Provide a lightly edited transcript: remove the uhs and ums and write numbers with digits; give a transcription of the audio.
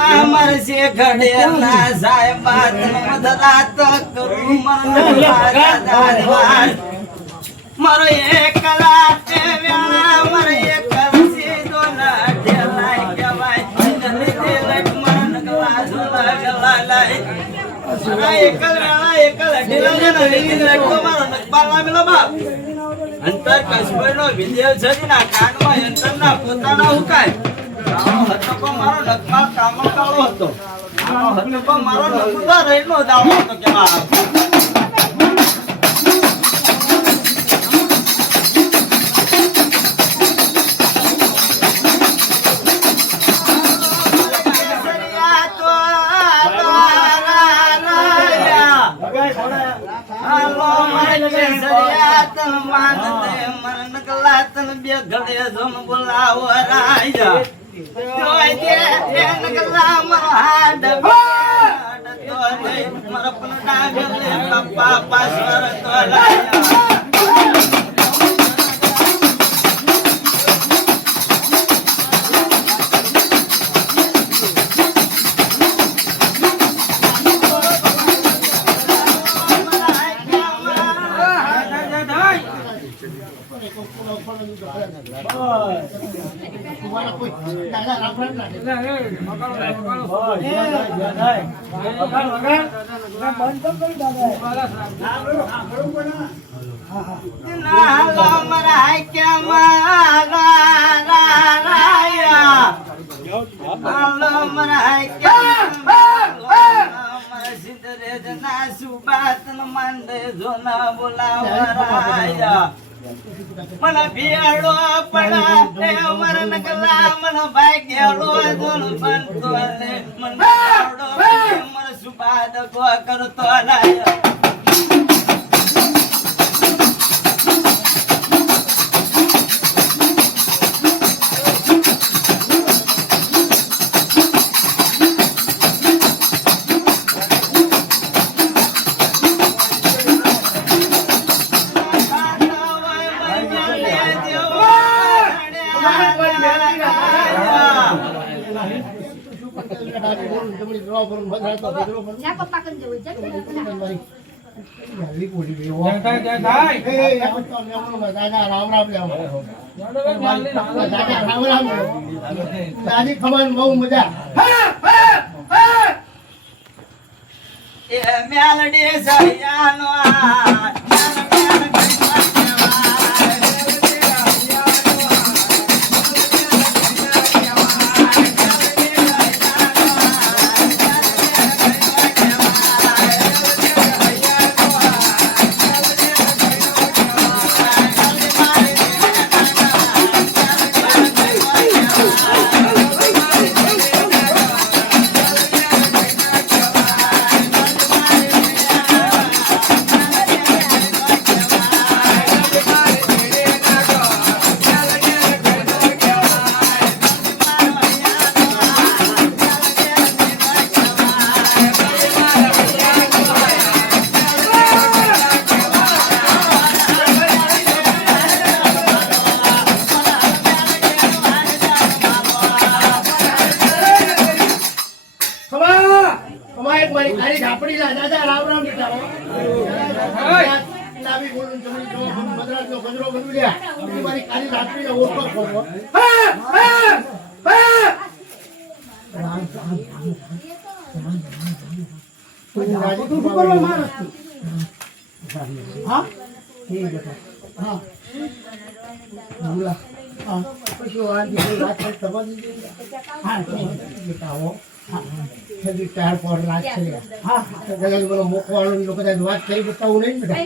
अमर से घड़े ना जाए बात मदरात करू मन दादवार मरो एक कलाते व्याला मर एक कलसी दोन ठेलाय केवाय नली दिलक मन गलास गलालाय सरा एकल वेळा एकल ठेला नली दिलक मन बाला मिलो बाप अंतर कसबनो विदेव जदीना कानमा यंत्रना પોતાનો હુકાય હતો મારો નકમા કામ કાળો હતો હતો મારો નકુદા રહીનો દાવો હતો કેવા બે ઘડે જોમ બોલાવો રાજા જોઈ દે નગલા મારો હાડ તો લઈ મારો પનડા ગલે પપ્પા પાસવર તો લાયા મને ભિયાડો પડા મરણ કલા મન ભાગ્યાડો જોન બનતો ને મન ભિયાડો મર સુબાદ કો કરતો લાય બહુ મજા મેલડી સરિયાનો ચાર પર લાખ છે હા બોલો મોકવાળો લોકો વાત કરી બતાવું નહીં બેટા